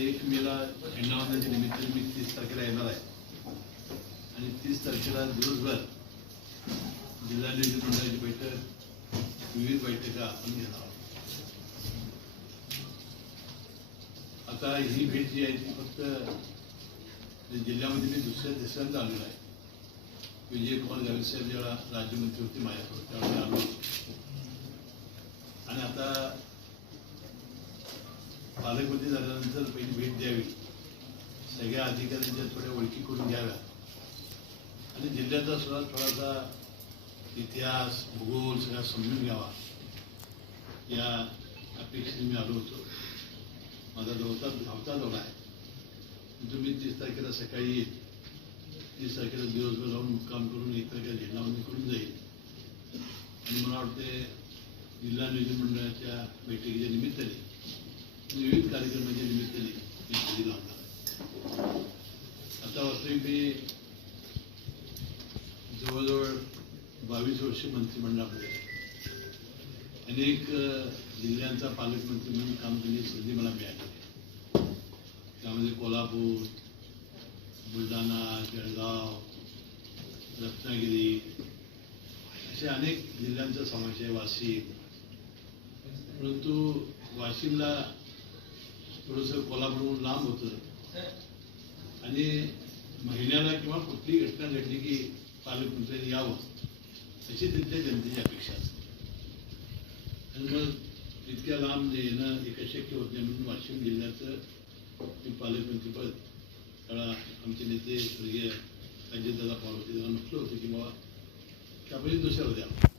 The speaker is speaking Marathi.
1 मेला झेंडावंदनाच्या निमित्ताने मी 30 तारखेला येणार आहे आणि 30 तारखेला दिवसभर जिल्हा नियोजन मंडळाची बैठक, विविध बैठका आपण घेणार आहोत. आता ही भेट जी आहे ती फक्त जिल्ह्यामध्ये मी दुसऱ्यांदा आलेलो आहे. विजयकुमार गावित साहेब जेव्हा राज्यमंत्री होते माझ्यासोबत त्यावेळी आलो आणि आता पालकमंत्री झाल्यानंतर पहिली भेट द्यावी, सगळ्या अधिकाऱ्यांच्या थोड्या ओळखी करून घ्याव्या आणि जिल्ह्याचा सुद्धा थोडासा इतिहास, भूगोल सगळा समजून घ्यावा या अपेक्षेने मी आलो होतो. माझा धावता दौरा आहे. तुम्ही 30 तारखेला सकाळी येईल, 30 तारखेला दिवसभर राहून मुक्काम करून 1 तारखेला झेंडावंदन करून जाईल आणि मला वाटते जिल्हा नियोजन मंडळाच्या बैठकीच्या निमित्ताने, विविध कार्यक्रमाच्या निमित्ताने मी घरी लावणार आहे. आता वास्तविक मी जवळजवळ 22 वर्ष मंत्रिमंडळामध्ये अनेक जिल्ह्यांचा पालकमंत्री म्हणून काम करण्याची संधी मला मिळाली. त्यामध्ये कोल्हापूर, बुलढाणा, जळगाव, रत्नागिरी असे अनेक जिल्ह्यांचा समावेश आहे, वाशिम. परंतु वाशिमला थोडंसं कोल्हापूरहून लांब होतं आणि महिन्याला किंवा कुठलीही घटना घडली की पालकमंत्र्यांनी यावं अशी तिथल्या जनतेची अपेक्षा असते आणि मग इतक्या लांब येणं एक शक्य होत नाही. म्हणून वाशिम जिल्ह्याचं पालकमंत्रीपद त्याला आमचे नेते स्वर्गीय अजितदादा पवार होते, तेव्हा म्हटलं होतं की बाबा आपण दुसऱ्यावर द्यावं.